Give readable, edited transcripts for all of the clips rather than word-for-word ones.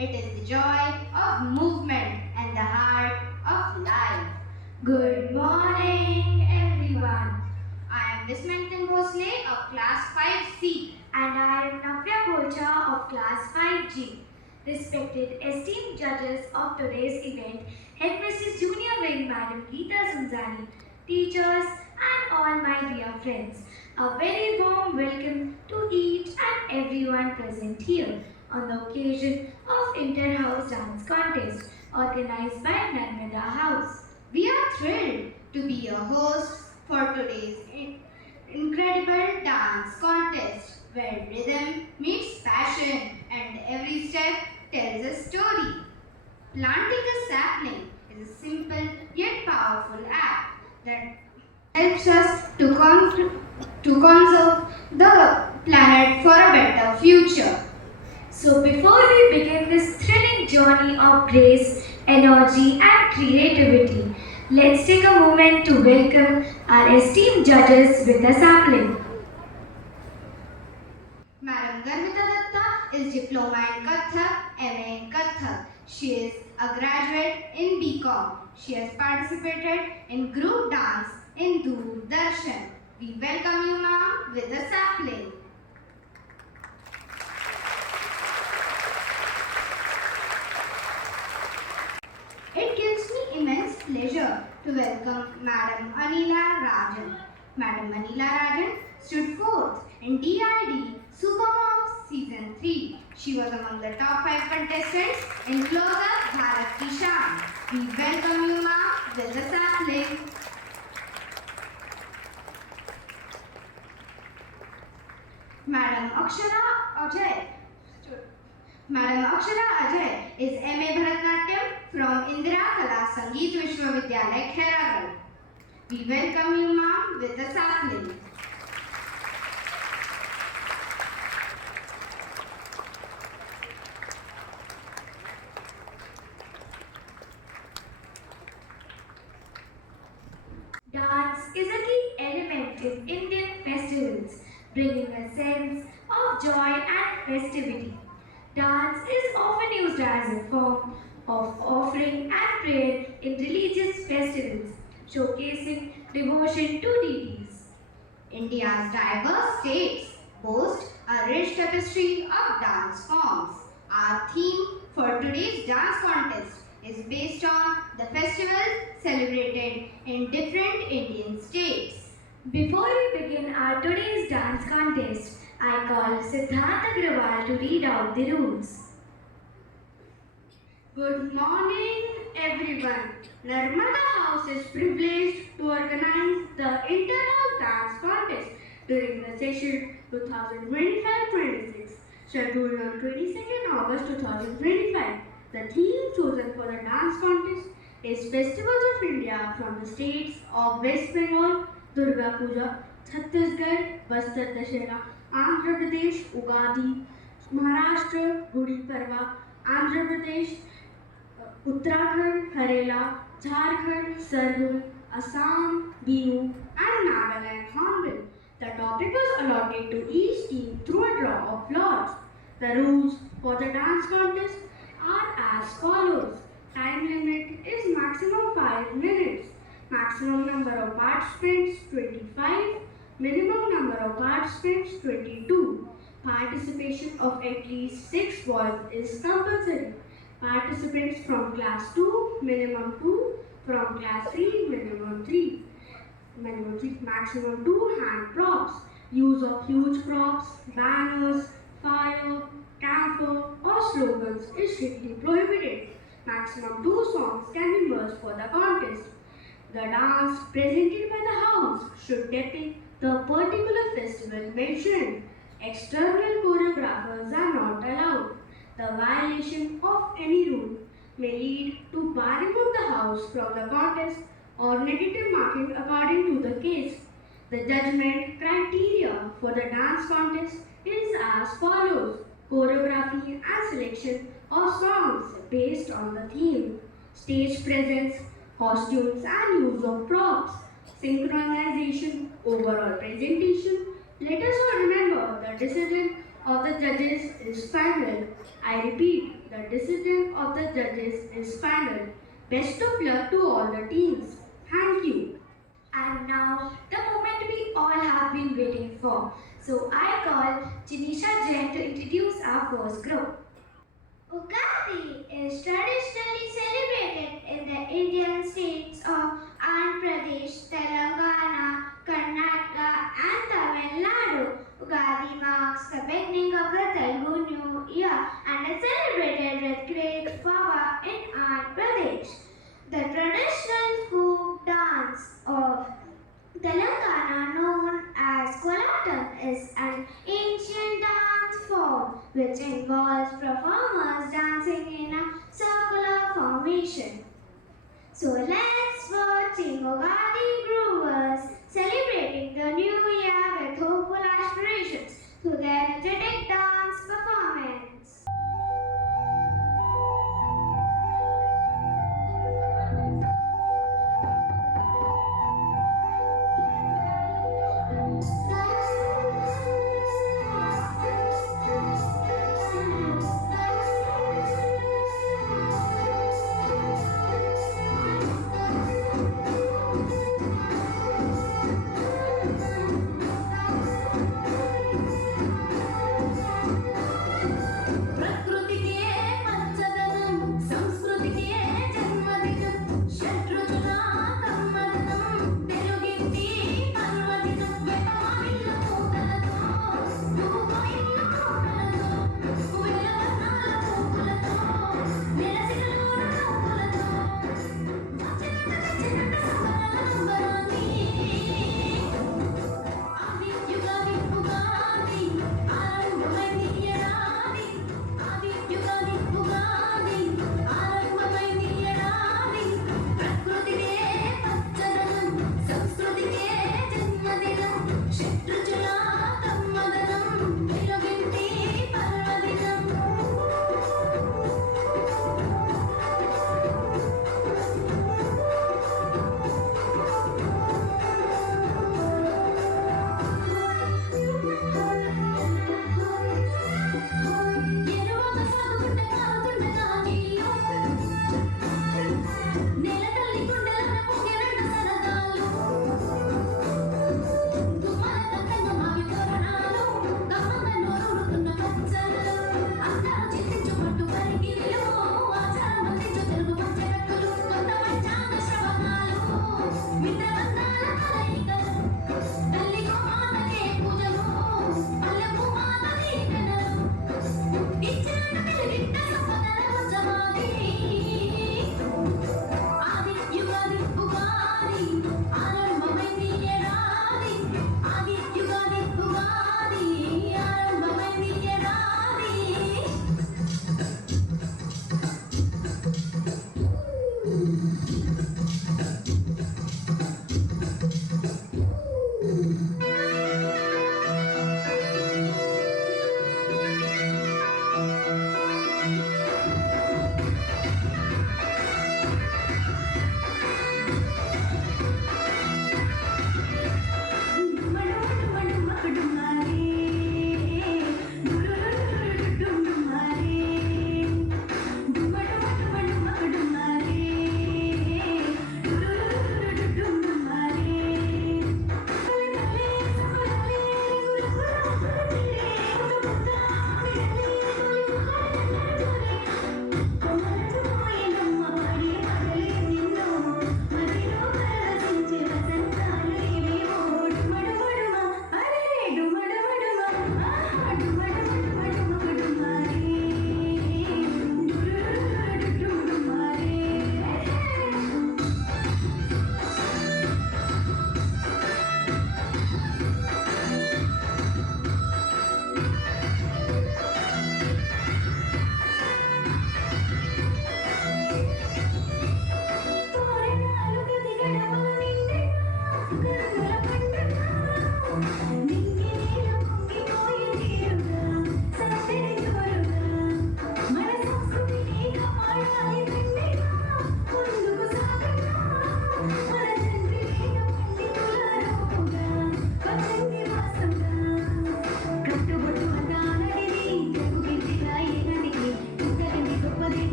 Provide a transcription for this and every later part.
It is the joy of movement and the heart of life. Good morning, everyone. I am Vismantan Bhosle of Class 5C. And I am Navya Bolcha of Class 5G. Respected esteemed judges of today's event, Headmistress Junior Wing Madam Geeta Zamzani, teachers, and all my dear friends. A very warm welcome to each and everyone present here on the occasion of Inter-House Dance Contest organized by Narmada House. We are thrilled to be your hosts for today's incredible dance contest where rhythm meets passion and every step tells a story. Planting a sapling is a simple yet powerful act that helps us to conserve the planet for a better future. So before we begin this thrilling journey of grace, energy and creativity, let's take a moment to welcome our esteemed judges with a sapling. Madam Garmita Datta is Diploma in Kathak, MA in Kathak. She is a graduate in BCom. She has participated in group dance in Doordarshan. We welcome you, ma'am, with a sapling. It gives me immense pleasure to welcome Madam Anila Rajan. Madam Anila Rajan stood fourth in DID Supermoms Season 3. She was among the top 5 contestants in Close Up Bharat Ki Shaan. We welcome you, ma'am, with the sapling. Madam Akshara Ajay. Madam Akshara Ajay is MA Bharatnatyam from Indira Kala Sangeet Vishwavidyalaya, Khairagarh. We welcome you, ma'am, with the sapling. Dance is a key element in Indian festivals, bringing a sense of joy and festivity. Dance is often used as a form of offering and prayer in religious festivals, showcasing devotion to deities. India's diverse states boast a rich tapestry of dance forms. Our theme for today's dance contest is based on the festivals celebrated in different Indian states. Before we begin our today's dance contest, I call Siddharth Agrawal to read out the rules. Good morning, everyone. Narmada House is privileged to organize the Inter-House Dance Contest during the session 2025-26, scheduled on 22nd August 2025. The theme chosen for the dance contest is Festivals of India from the states of West Bengal, Durga Puja, Chhattisgarh, Bastar Dashera, Andhra Pradesh, Ugadi, Maharashtra, Gudi Parva, Andhra Pradesh, Uttarakhand, Harela, Jharkhand, Sarhul, Assam, Bihu, and Nagaland Hornbill. The topic was allotted to each team through a draw of lots. The rules for the dance contest are as follows. Time limit is maximum 5 minutes. Maximum number of participants 25. Minimum number of participants 22. Participation of at least 6 boys is compulsory. Participants from class 2, minimum 2, from class 3, minimum 3. Minimum 3, maximum 2 hand props. Use of huge props, banners, fire, camphor or slogans is strictly prohibited. Maximum 2 songs can be merged for the contest. The dance presented by the house should depict the particular festival mentioned. External choreographers are not allowed. The violation of any rule may lead to barring of the house from the contest or negative marking according to the case. The judgment criteria for the dance contest is as follows. Choreography and selection of songs based on the theme. Stage presence, costumes and use of props. Synchronization, overall presentation. Let us all remember the decision of the judges is final. I repeat, The decision of the judges is final. Best of luck to all the teams. Thank you. And now, the moment we all have been waiting for. So I call Jinisha Jain to introduce our first group. Ugadi is traditionally celebrated in the Indian states of Andhra Pradesh, Telangana, Karnataka, and Tamil Nadu. Ugadi marks the beginning of the Telugu New Year and is celebrated with great fervor in Andhra Pradesh. The traditional folk dance of Telangana, known as Kolatam, is an ancient dance form which involves performers dancing in a circular formation. So let's watch Ugadi Groovers celebrating the new year with hopeful aspirations through their energetic dance performance.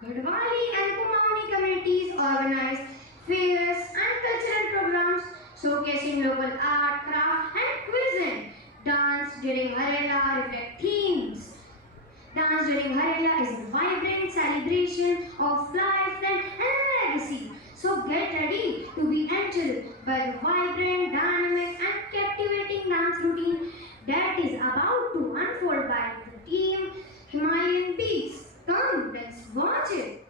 Gadwali and Kumaoni communities organize fairs and cultural programs showcasing local art, craft, and cuisine. Dance during Harela reflect themes. Dance during Harela is a vibrant celebration of life and legacy. So get ready to be enthused by the vibrant, dynamic, and captivating dance routine that is about to unfold by the team Himalayan Peaks. Come, let's watch it.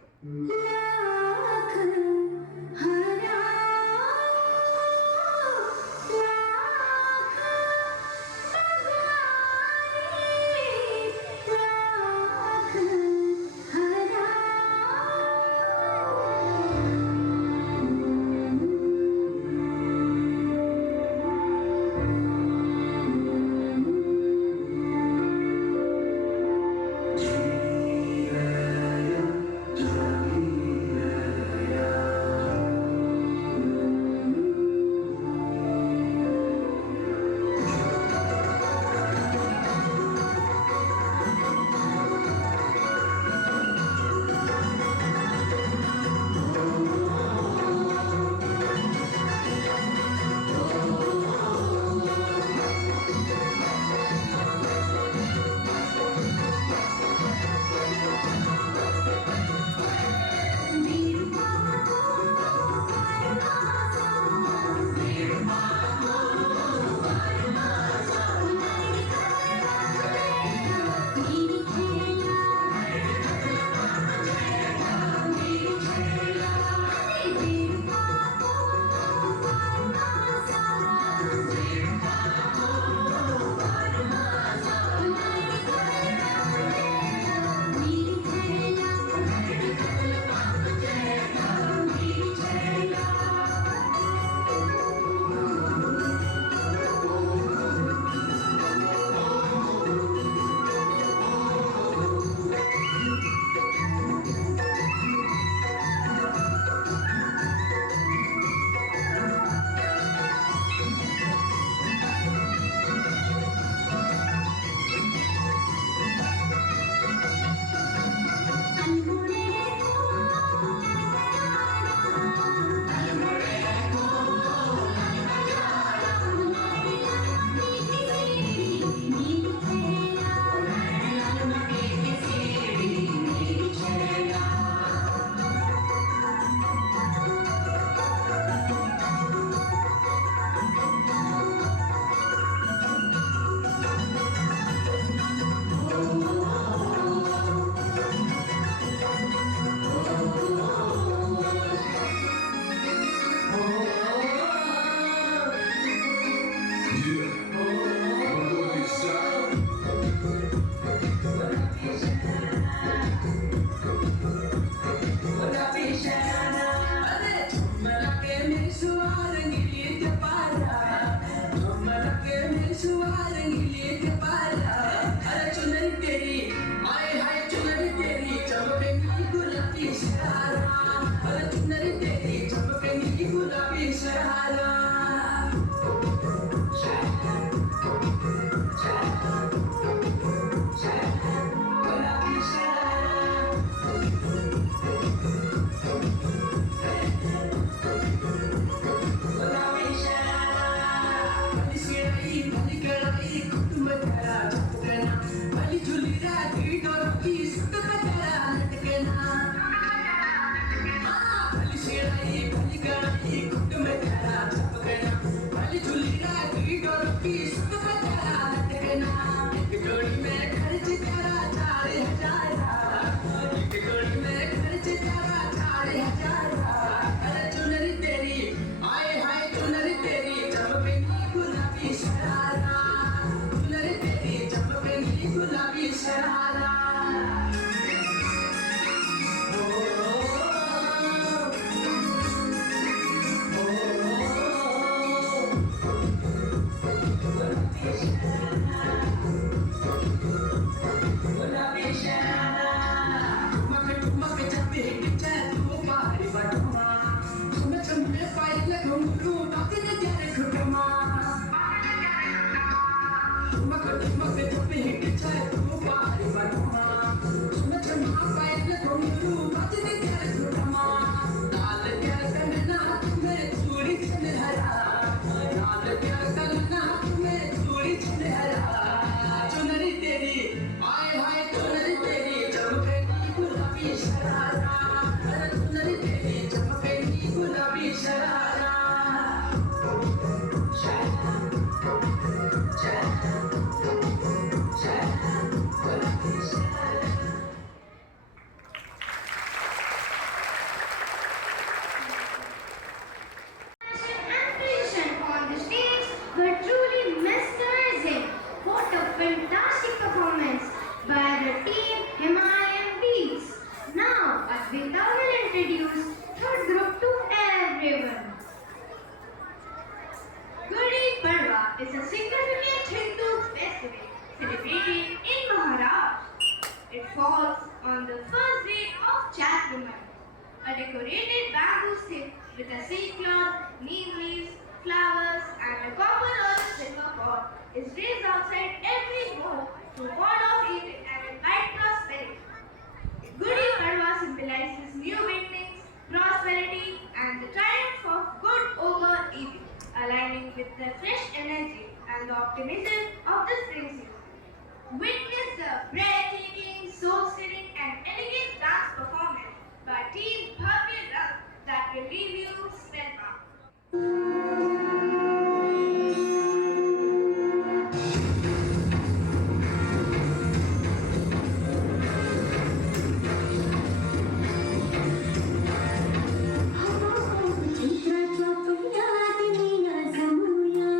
And precision on the stage were truly mesmerizing. What a fantastic performance by the team Himalayan Beats. Now, Advita will introduce third group to everyone. Gudi Padwa is a significant Hindu festival celebrated in Maharashtra. It falls on the first day of Chaturma. A decorated bamboo stick with a silk cloth, neem leaves, flowers, and a copper or a silver pot is raised outside every home to ward off evil and invite prosperity. Gudi Padwa symbolizes new beginnings, prosperity, and the triumph of good over evil, aligning with the fresh energy and the optimism of the spring season. Witness the breathtaking, soul-stirring, and elegant dance performance by Team Bhavya Rang that will leave you spellbound. चित्राच्या पहिल्या दिलेल्या जमुया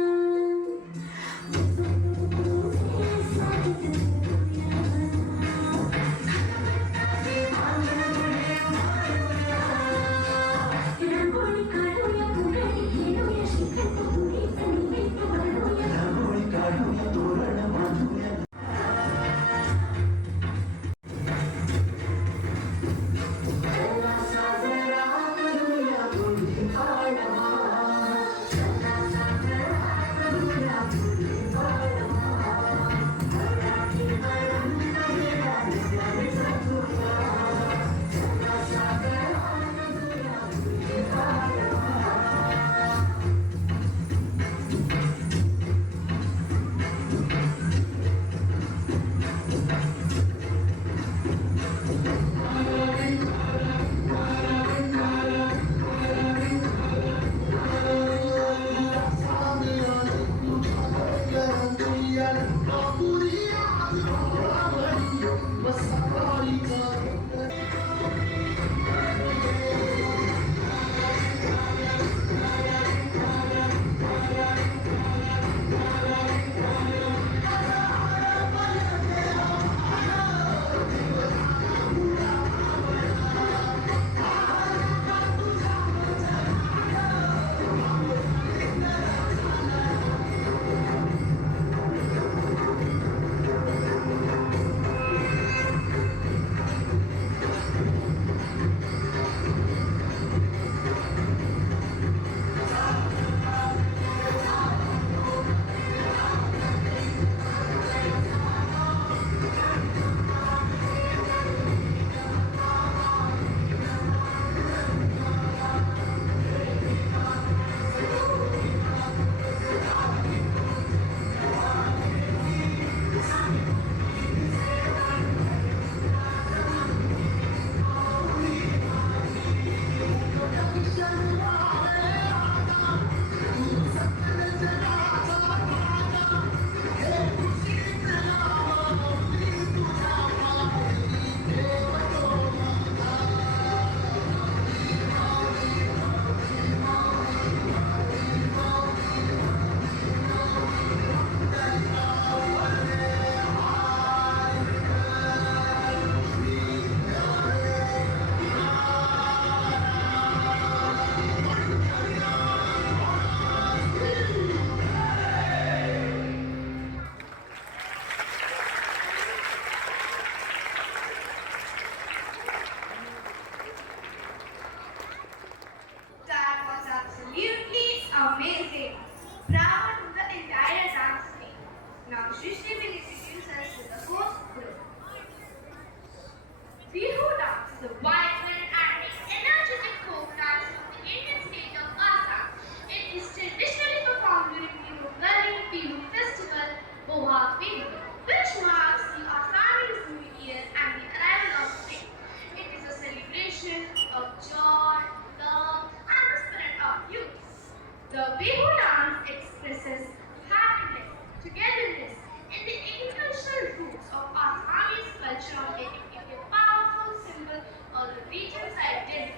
celebration of joy, love, and the spirit of youth. The Bihu dance expresses happiness, togetherness, and the ancestral roots of Assamese culture, making it a powerful symbol of the region's identity.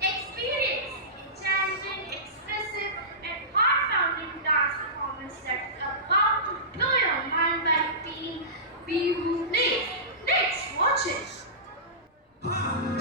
Experience enchanting, expressive, and heart-pounding dance performance that is about to blow your mind by Team Bihu Play. Let's watch it. Thank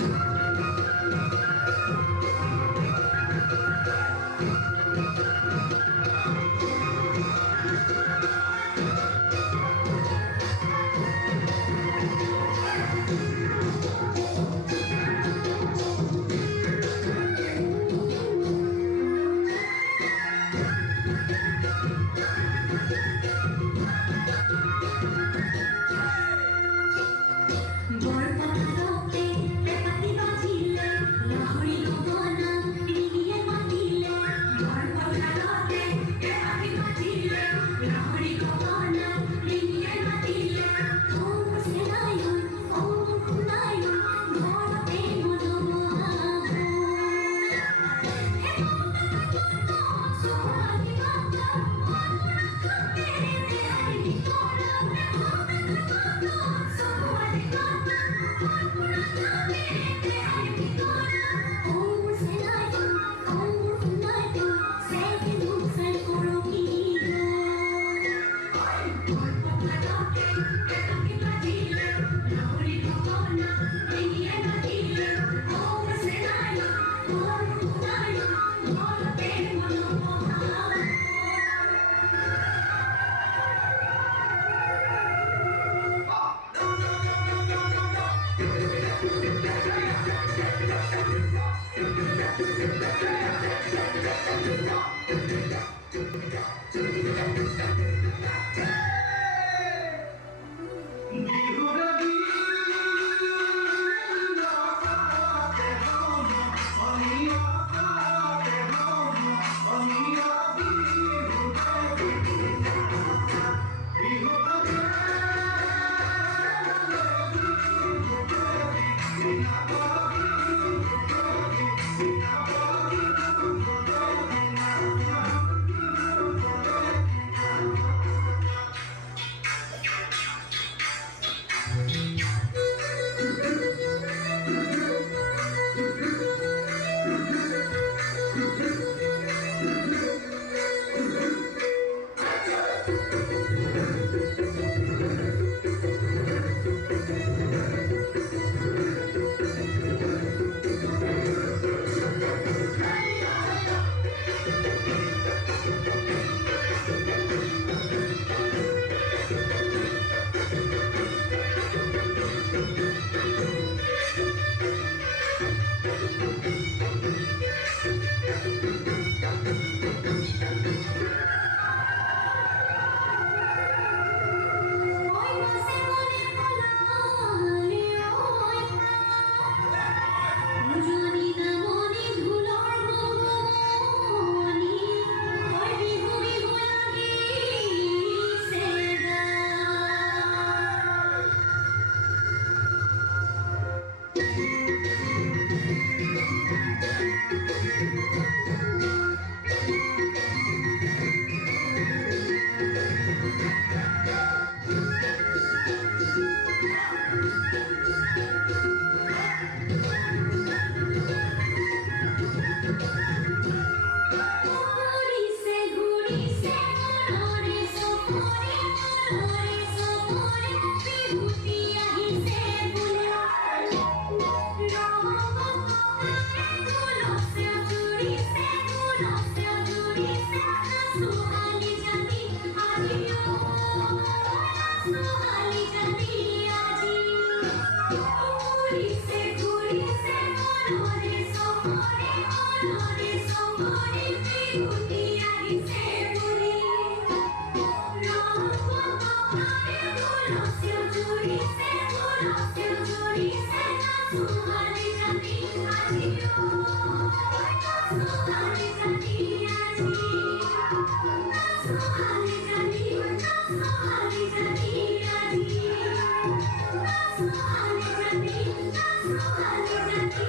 you.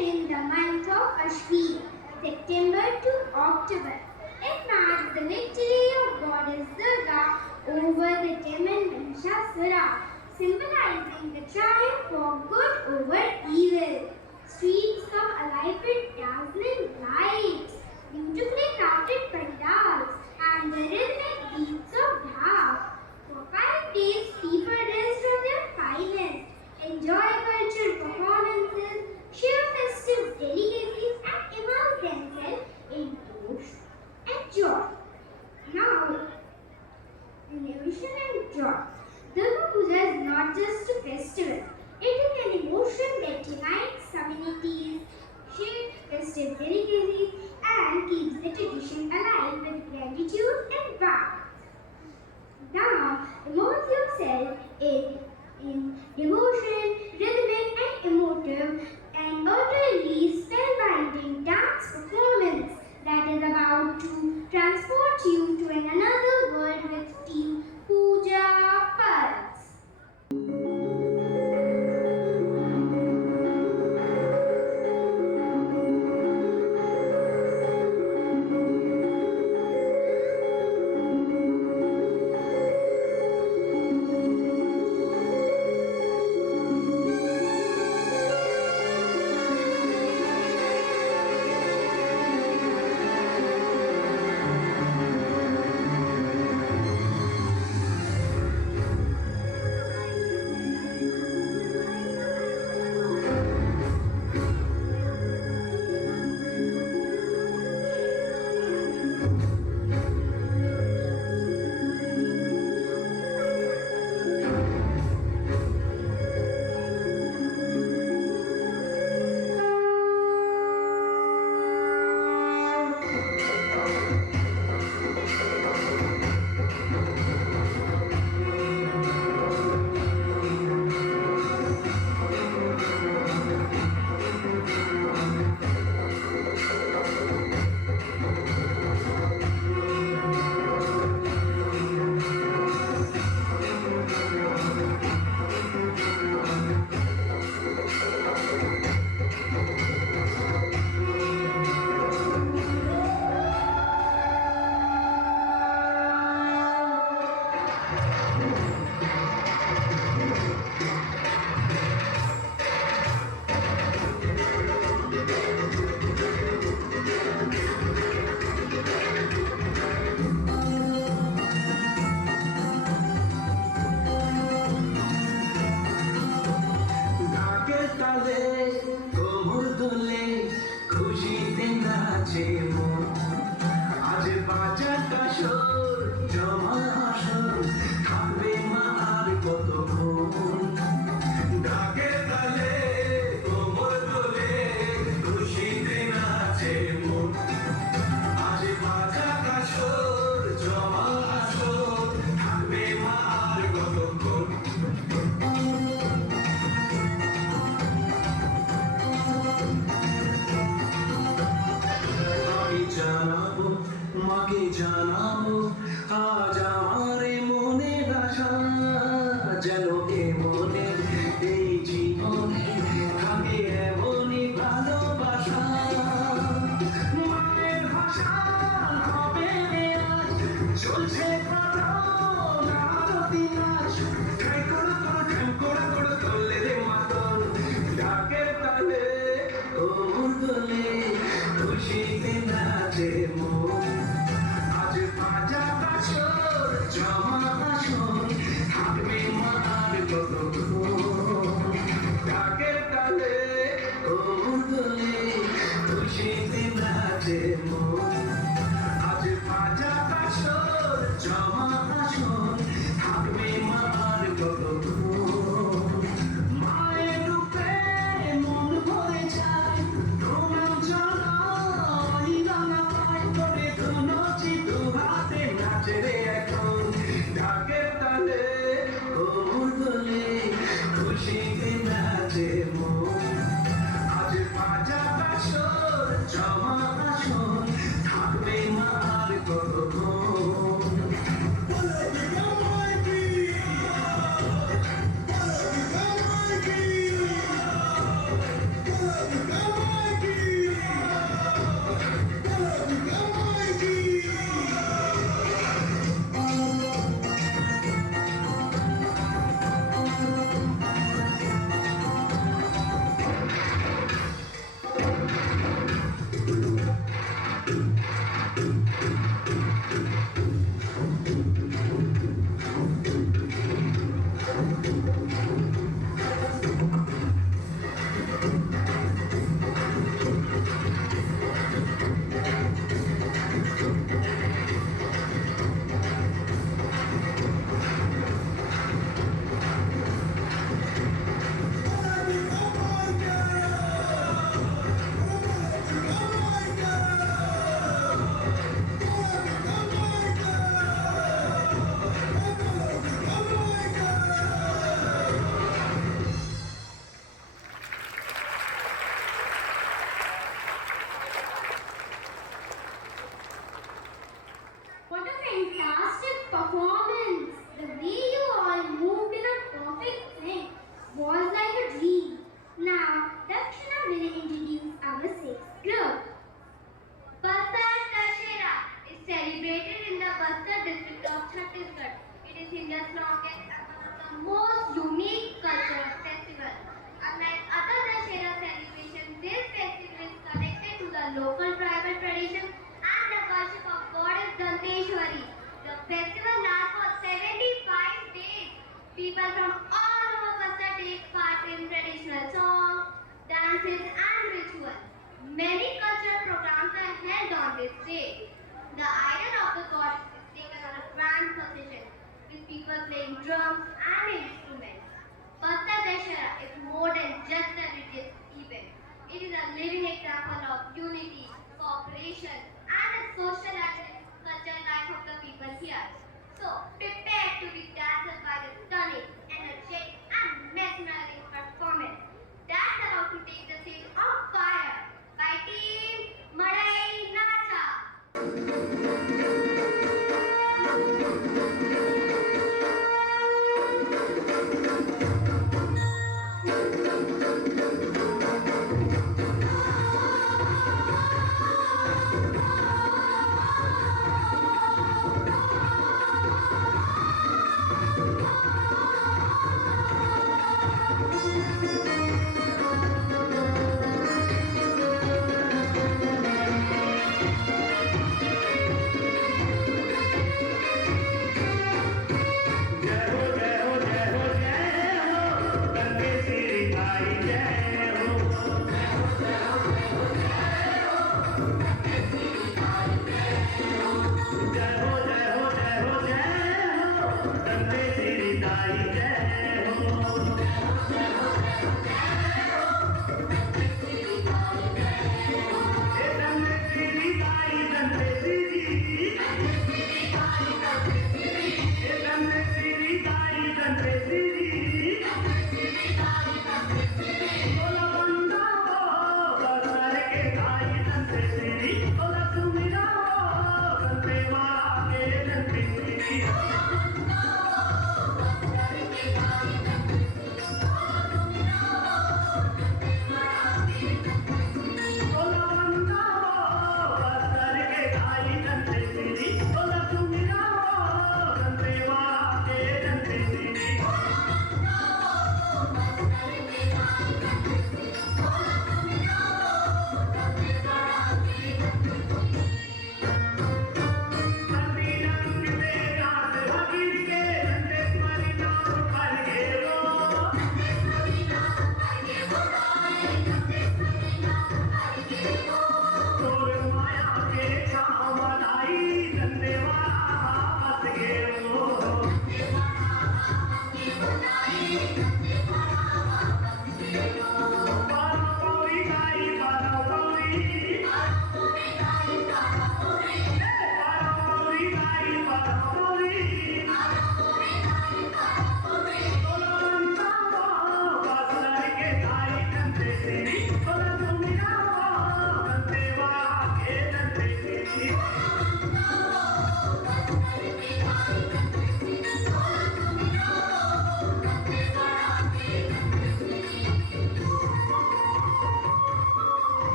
in the month of Ashwin, September to October. It marks the victory of goddess Durga over the demon Mahishasura, symbolizing the triumph of good over evil. Streets come alive with dazzling lights, beautifully crafted pandals, and the rhythmic beats of dhap. For 5 days, people rest on their finest, enjoy cultural performances, share festive delicacies, and immerse themselves in dosh and joy. Now, in devotion and joy, Durga Puja is not just a festival. It is an emotion that unites communities, shares festive delicacies, and keeps the tradition alive with gratitude and warmth. Now, immerse yourself in devotion, rhythmic and emotive, and utterly spellbinding dance performance that is about to transport you to another world with Team Puja Pulse.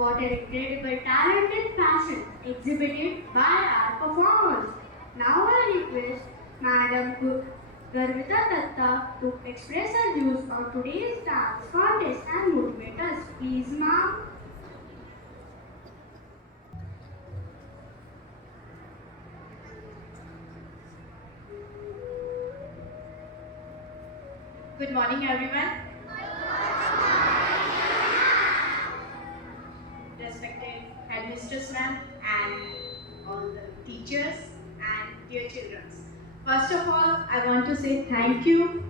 What an incredible talent and passion exhibited by our performers. Now I request Madam Garvita Datta to express her views on today's dance contest and motivate us. Please, ma'am. Good morning, everyone. Respected headmistress ma'am and all the teachers and dear children. First of all, I want to say thank you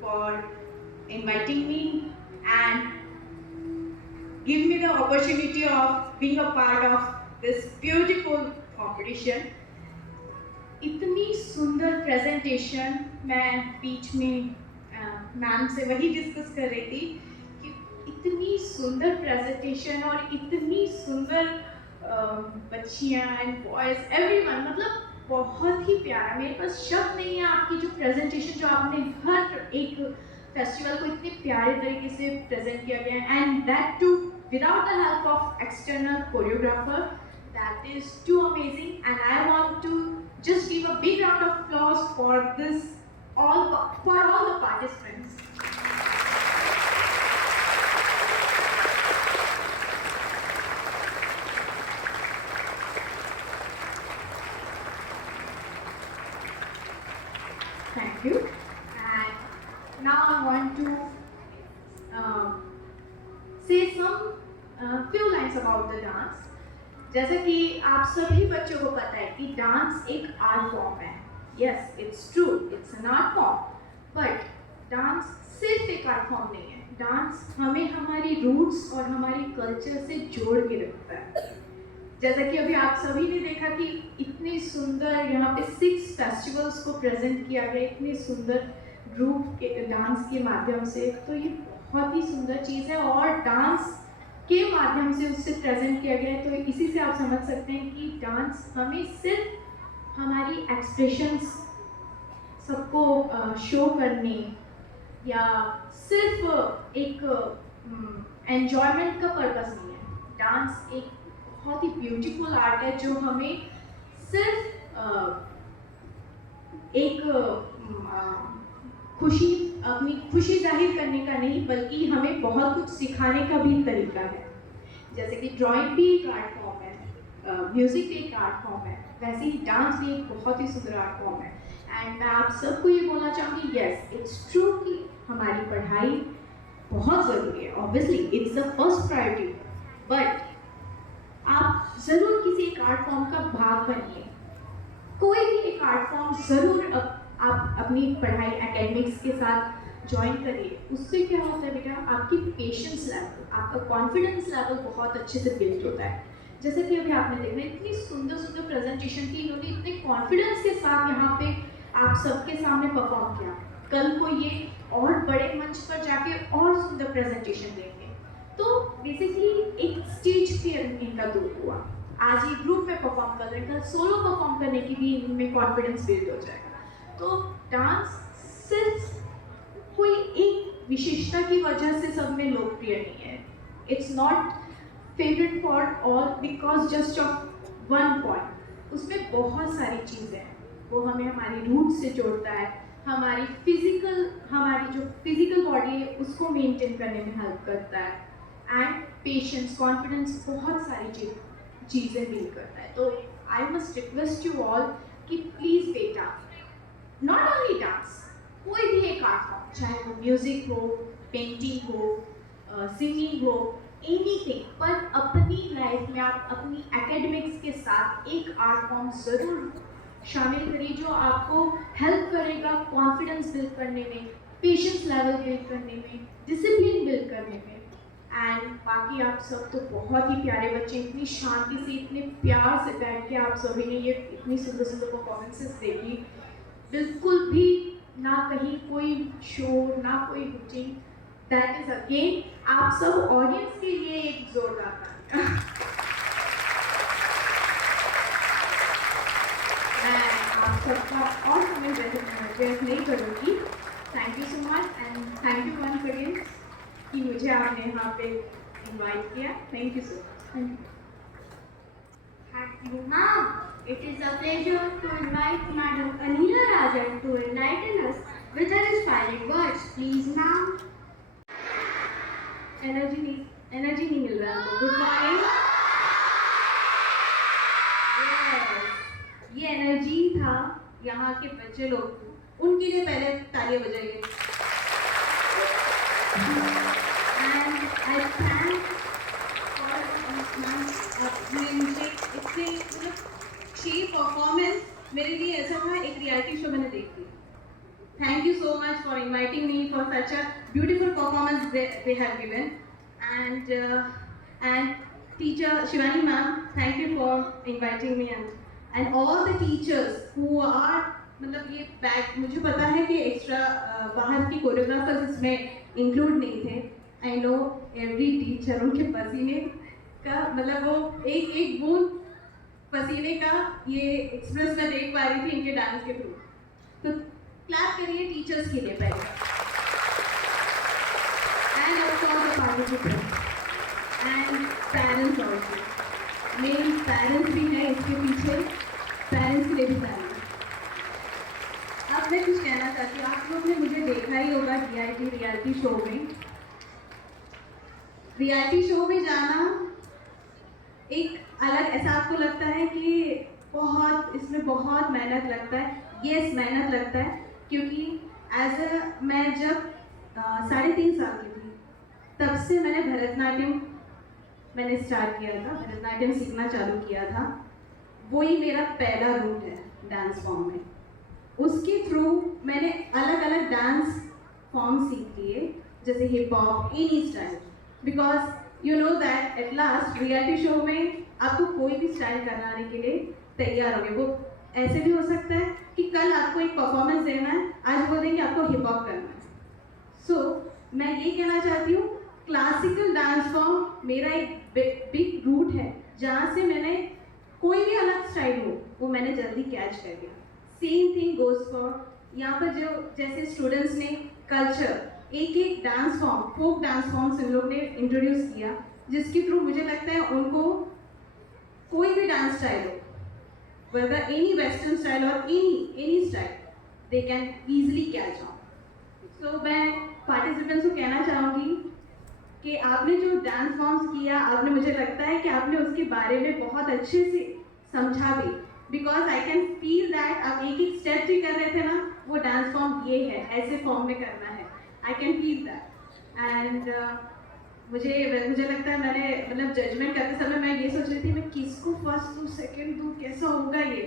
for inviting me and give me the opportunity of being a part of this beautiful competition. इतनी सुंदर presentation मैं बीच में ma'am से वही discuss कर रही थी कि इतनी सुंदर प्रेजेंटेशन और इतनी सुंदर बच्चियाँ एंड बॉयज़ एवरीवन, मतलब बहुत ही प्यारा। मेरे पास शब्द नहीं है आपकी जो प्रेजेंटेशन, जो आपने हर एक फेस्टिवल को इतने प्यारे तरीके से प्रेजेंट किया गया है, and that too without the help of external choreographer. That is too amazing, and I want to just give a big round of applause for all the participants. Thank you. And now I want to say some few lines about the dance. जैसा कि आप सभी बच्चों को पता है कि dance एक आर्ट फॉर्म है। Yes, it's true, it's an art form, but dance सिर्फ एक आर्ट फॉर्म नहीं है। डांस हमें हमारी रूट्स और हमारी कल्चर से जोड़ के रखता है। जैसा कि अभी आप सभी ने देखा कि इतने सुंदर यहाँ पे 6 फेस्टिवल्स को प्रेजेंट किया गया, इतने सुंदर ग्रुप के डांस के माध्यम से, तो ये बहुत ही सुंदर चीज़ है और डांस के माध्यम से उससे प्रेजेंट किया गया है। तो इसी से आप समझ सकते हैं कि डांस हमें सिर्फ हमारी एक्सप्रेशंस सबको शो करने या सिर्फ एक एन्जॉयमेंट का पर्पस नहीं है। डांस एक बहुत ही ब्यूटीफुल आर्ट है जो हमें सिर्फ एक अपनी खुशी जाहिर करने का नहीं, बल्कि हमें बहुत कुछ सिखाने का भी तरीका है। जैसे कि ड्राइंग भी एक आर्ट फॉर्म है, म्यूज़िक भी एक आर्ट फॉर्म है, वैसे ही डांस भी एक बहुत ही सुंदर आर्ट फॉर्म है। एंड मैं आप सबको ये बोलना चाहूँगी, यस इट्स ट्रू कि हमारी पढ़ाई बहुत ज़रूरी है, obviously it's the first priority, but आप ज़रूर किसी एक आर्ट फॉर्म का भाग बनिए। कोई भी एक आर्ट फॉर्म ज़रूर आप अपनी पढ़ाई एकेडमिक्स के साथ ज्वाइन करिए। उससे क्या होता है बेटा, आपकी पेशेंस लेवल, आपका कॉन्फिडेंस लेवल बहुत अच्छे से बिल्ड होता है। जैसे कि अभी आपने देखा इतनी सुंदर सुंदर प्रेजेंटेशन की, इन्होंने इतने कॉन्फिडेंस के साथ यहाँ पे आप सबके सामने परफॉर्म किया। कल को ये और बड़े मंच पर जाके और सुंदर प्रेजेंटेशन देंगे। तो बेसिकली एक स्टेज फियर इनका दूर हुआ। आज ये ग्रुप में परफॉर्म कर रहे हैं, कल सोलो परफॉर्म करने की भी इनमें कॉन्फिडेंस बिल्ड हो जाएगा। तो डांस सिर्फ कोई एक विशेषता की वजह से सब में लोकप्रिय नहीं है। It's not favourite for all because just of one point. उसमें बहुत सारी चीज़ें हैं, वो हमें हमारी रूट से जोड़ता है, हमारी जो फिजिकल बॉडी है उसको मेंटेन करने में हेल्प करता है, एंड पेशेंस, कॉन्फिडेंस, बहुत सारी चीज़ें बिल्ड करता है। तो I must request you all कि प्लीज़ बेटा, नॉट ओनली डांस, कोई भी एक आर्ट फॉर्म, चाहे वो म्यूज़िक हो, पेंटिंग हो, सिंगिंग हो, एनीथिंग, पर अपनी लाइफ में आप अपनी एकेडमिक्स के साथ एक आर्ट फॉर्म ज़रूर शामिल करिए जो आपको हेल्प करेगा कॉन्फिडेंस बिल्ड करने में, पेशेंस लेवल बिल्ड करने में, डिसिप्लिन बिल्ड करने में। एंड बाकी आप सब तो बहुत ही प्यारे बच्चे, इतनी शांति से, इतने प्यार से बैठ के आप सभी ने ये इतनी सुंदर सुंदर परफॉर्मेंसेस देखी। बिल्कुल भी ना कहीं कोई शोर, ना कोई हुटिंग। दैट इज अगेन आप सब ऑडियंस के लिए एक जोरदार ताली। मैं आप सबका और समय व्यर्थ नहीं करूँगी। Thank you so much and thank you once again कि मुझे आपने यहाँ पे इनवाइट किया। Thank you so much. Thank you, ma'am. It is a pleasure to invite Madam Anila Rajan to enlighten us with her inspiring words. Please, ma'am. Energy नहीं मिल रहा है। Good morning. ये एनर्जी था यहाँ के बच्चे लोग, उनके लिए पहले तालियां बजाइए। एंड आई थैंक मुझे इससे मतलब 6 परफॉर्मेंस मेरे लिए ऐसा था, एक रियलिटी शो मैंने देख ली। Thank you so much for inviting me for such a beautiful performance they have given, and teacher Shivani ma'am, thank you for inviting me, and all the teachers who are मतलब ये back, मुझे पता है कि extra बाहर की choreographers इसमें include नहीं थे। आई नो एवरी टीचर, उनके पसीने का मतलब वो एक एक बूंद पसीने का ये एक्सप्रेस मैं देख पा रही थी इनके डांस के थ्रू। तो क्लैप करिए टीचर्स के लिए पहले, end of course the participants and parents also. Main parents भी हैं इसके पीछे, पेरेंट्स के लिए भी ताली। अब मैं कुछ कहना चाहती हूँ, आप लोग ने मुझे देखा ही होगा DIT रियलिटी शो में। रियलिटी शो में जाना एक अलग, ऐसा आपको लगता है कि बहुत इसमें बहुत मेहनत लगता है। यस, मेहनत लगता है, क्योंकि मैं जब 3.5 साल की थी तब से मैंने भरतनाट्यम स्टार्ट किया था, भरतनाट्यम सीखना चालू किया था। वही मेरा पहला रूट है डांस फॉर्म में। उसके थ्रू मैंने अलग अलग डांस फॉर्म सीख लिए, जैसे hip hop, any style, because you know that at last reality show में आपको कोई भी स्टाइल कराने के लिए तैयार होंगे। वो ऐसे भी हो सकता है कि कल आपको एक परफॉर्मेंस देना है, आज बोल देंगे आपको हिप हॉप करना है। सो मैं ये कहना चाहती हूँ, क्लासिकल डांस फॉर्म मेरा एक बिग रूट है, जहाँ से मैंने कोई भी अलग स्टाइल हो वो मैंने जल्दी कैच कर लिया। सेम थिंग गोज फॉर यहाँ पर जो जैसे स्टूडेंट्स ने कल्चर, एक एक dance form, folk dance forms इन लोग ने इंट्रोड्यूस किया, जिसके थ्रू मुझे लगता है उनको कोई भी डांस स्टाइल हो, whether any western style or any style, they can easily catch on. So मैं participants को कहना चाहूँगी कि आपने जो डांस फॉर्म्स किया, आपने, मुझे लगता है कि आपने उसके बारे में बहुत अच्छे से समझा भी, because I can feel that आप एक एक स्टेप भी कर रहे थे ना, वो डांस फॉर्म ये है, ऐसे फॉर्म में करना है। I can feel that, and मुझे लगता है मैंने मतलब जजमेंट करते समय मैं ये सोच रही थी मैं किसको फर्स्ट दूँ, सेकंड दूँ, कैसा होगा ये।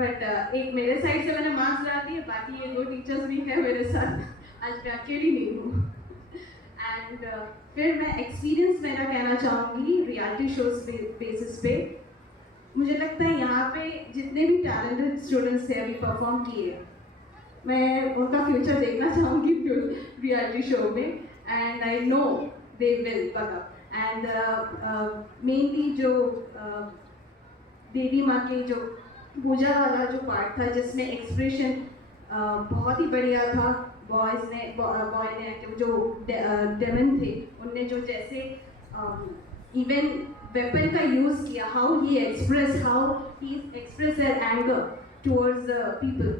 बट एक मेरे साइड से मैंने मार्क्स ला दिए, बाकी ये 2 टीचर्स भी हैं मेरे साथ, आज मैं अकेली नहीं हूँ। एंड फिर मैं एक्सपीरियंस मेरा कहना चाहूँगी रियलिटी शोज बेसिस पे। मुझे लगता है यहाँ पे जितने भी टैलेंटेड स्टूडेंट्स थे अभी परफॉर्म किए, मैं उनका फ्यूचर देखना चाहूँगी रियलिटी शो में, and I know they will buck up, and mainly जो देवी माँ के जो पूजा वाला जो पार्ट था, जिसमें एक्सप्रेशन बहुत ही बढ़िया था। बॉय ने जो डेमन थे, उनने जो जैसे इवन वेपन का यूज़ किया, how he express their anger towards the people,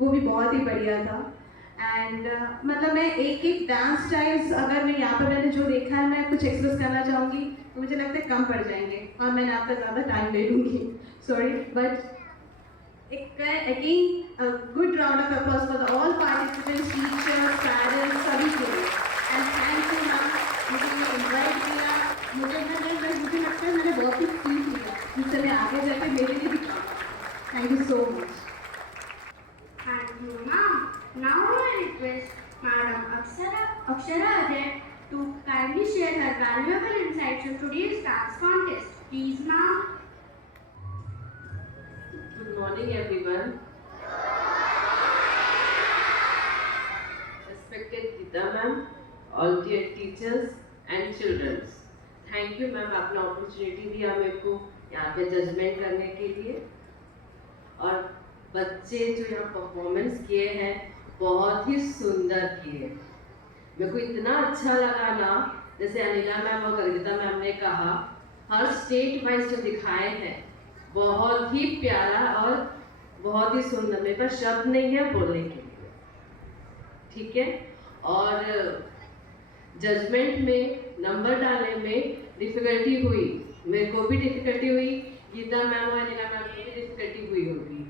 वो भी बहुत ही बढ़िया था। एंड मतलब मैं एक एक डांस स्टाइल्स, अगर मैं यहाँ पर मैंने जो देखा है, मैं कुछ एक्सप्रेस करना चाहूँगी तो मुझे लगता है कम पड़ जाएंगे और मैंने आपका ज़्यादा टाइम ले लूँगी, sorry. But again good round of applause for all participants, teachers, parents, सभी के लिए। एंड थैंक यू मैम, मुझे ये इन्वाइट किया। मुझे लगता है मैंने बहुत कुछ सीख लिया, जिससे मैं आगे जाकर मेरे लिए भी काम। Thank you so much. Thank you, ma'am. Now I request Madam Akshara Ajay to kindly share her valuable insights on today's dance contest. Please, ma'am. Good morning, everyone. Respected Gita ma'am, all dear teachers and children. Thank you ma'am, आपने opportunity दिया मेरे को यहाँ पे judgement करने के लिए। और बच्चे जो यहाँ परफॉर्मेंस किए हैं बहुत ही सुंदर किए। मेरे को इतना अच्छा लगा ना, जैसे अनिला मैम और कविता मैम ने कहा, हर स्टेट वाइज जो दिखाए हैं बहुत ही प्यारा और बहुत ही सुंदर, मेरे पास शब्द नहीं है बोलने के लिए, ठीक है। और जजमेंट में नंबर डालने में डिफिकल्टी हुई, मेरे को भी डिफिकल्टी हुई, गीता मैम और अनिला मैम को भी डिफिकल्टी हुई होगी,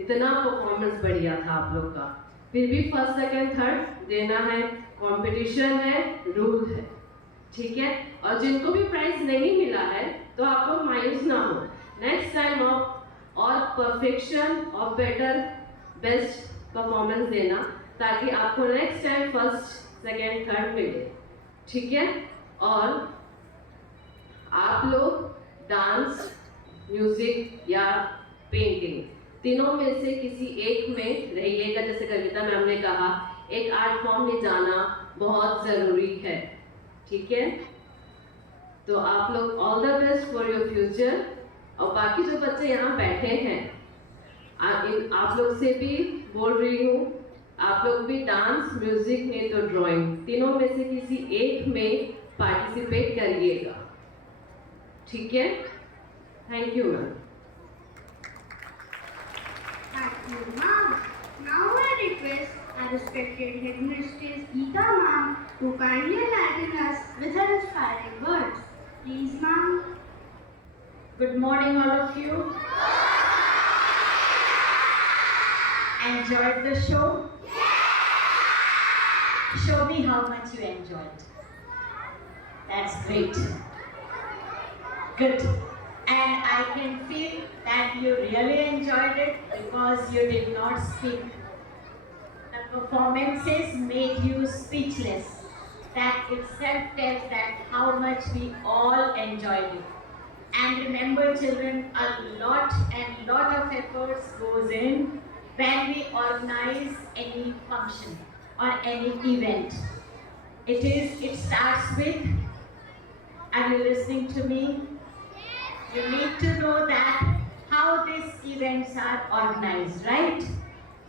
इतना परफॉर्मेंस बढ़िया था आप लोग का, फिर भी फर्स्ट सेकंड थर्ड देना है, कंपटीशन है, रूल है, ठीक है। और जिनको भी प्राइज नहीं मिला है तो आप लोग मायूस ना हो, नेक्स्ट टाइम आप और परफेक्शन और बेटर बेस्ट परफॉर्मेंस देना, ताकि आपको next time first second third मिले, ठीक है। और आप लोग डांस, म्यूजिक या पेंटिंग तीनों में से किसी एक में रहिएगा, जैसे कविता मैम ने कहा, एक आर्ट फॉर्म में जाना बहुत जरूरी है, ठीक है। तो आप लोग all the best for your future. और बाकी जो बच्चे यहाँ बैठे हैं, आप लोग से भी बोल रही हूँ, आप लोग भी डांस, म्यूजिक में तो ड्राइंग, तीनों में से किसी एक में पार्टिसिपेट करिएगा, ठीक है। Thank you ma'am. Thank you, ma'am. Now I request our respected headmistress Geeta ma'am to kindly enlighten us with her inspiring words. Please, ma'am. Good morning, all of you. Enjoyed the show? Show me how much you enjoyed. That's great. Good. And I can feel that you really enjoyed it because you did not speak. The performances made you speechless. That itself tells that how much we all enjoyed it. And remember, children, a lot of efforts goes in when we organize any function or any event. It starts with, are you listening to me? You need to know that how these events are organized, right?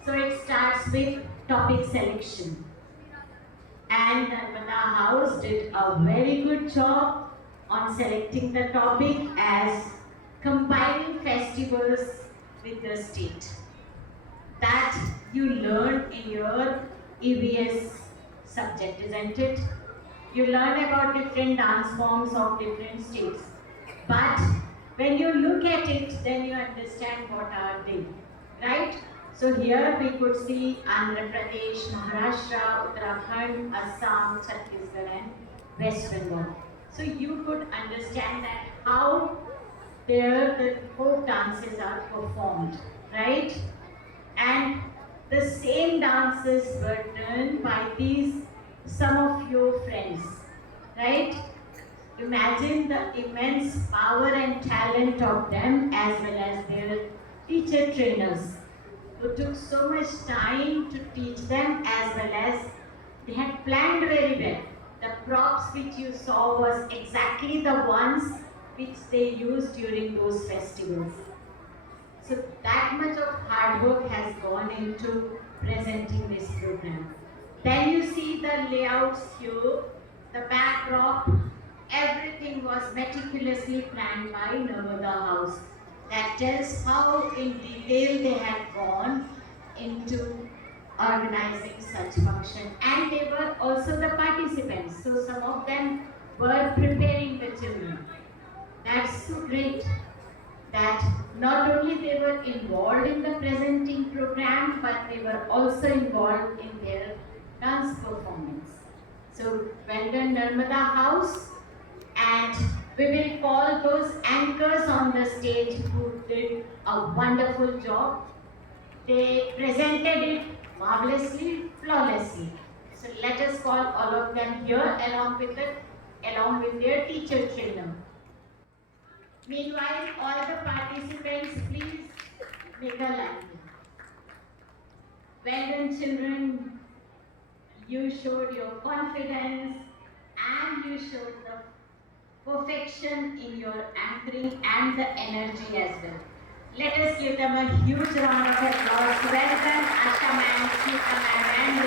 So it starts with topic selection. And Narmada House did a very good job on selecting the topic as combining festivals with the state. That you learn in your EVS subject, isn't it? You learn about different dance forms of different states. But when you look at it, then you understand what are they, right? So here we could see Andhra Pradesh, Maharashtra, Uttarakhand, Assam, Chhattisgarh and West Bengal. So you could understand that how there the folk dances are performed, right? And the same dances were done by some of your friends, right? Imagine the immense power and talent of them as well as their teacher trainers who took so much time to teach them, as well as they had planned very well. The props which you saw was exactly the ones which they used during those festivals. So that much of hard work has gone into presenting this program. Then you see the layouts here, the backdrop, everything was meticulously planned by Narmada House. That tells how in detail they had gone into organizing such function. And they were also the participants. So some of them were preparing the children. That's so great that not only they were involved in the presenting program, but they were also involved in their dance performance. So well done, Narmada House. And we will call those anchors on the stage who did a wonderful job. They presented it marvelously, flawlessly. So let us call all of them here along with their teacher trainer. Meanwhile, all the participants, please make a line. Well done, children. You showed your confidence and you showed the perfection in your anchoring and the energy as well. Let us give them a huge round of applause. Well done, Asha ma'am, Sita ma'am, and